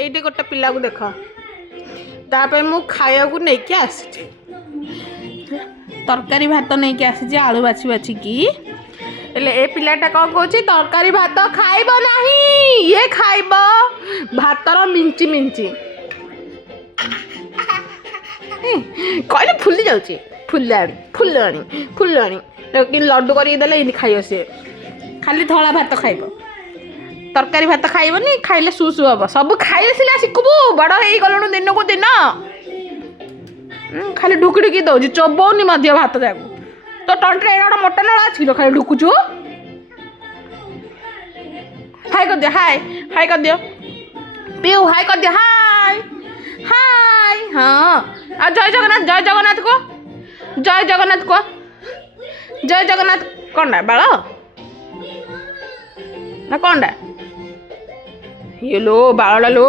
এইটি गोटे पिला को देख तापर मु खाया को लेके आसी तरकारी भात नहीं के आसी आलू बाछी बाछी की ए पिलाटा कौन कौन तरकारी भात खाइब नहीं ये खाइब भातर मिंची मिंची कहले फुली जाऊँगी फुलाणी फुलाणी फुलाणी कि लड्डू करदेले खाइब सी खाली धला भात खाइब तरकारी भात खाइबनी खाइले सुसु हम सब खाइले सिला शिखबू बड़ हो गलु दिन को दिन खाली ढुकी ढुकी दौर चबौनी भात जाक तो टंटे एड़ा मोटा नड़ा अच्छी खाली ढुकुचु हाय कर दियो हाय हाय कर दियो पिऊ हाय कर दियो हाय हाय हाँ जय जगन्नाथ को जय जगन्नाथ को जय जगन्नाथ कौन बाल ना कौन ये लो बाड़ा लो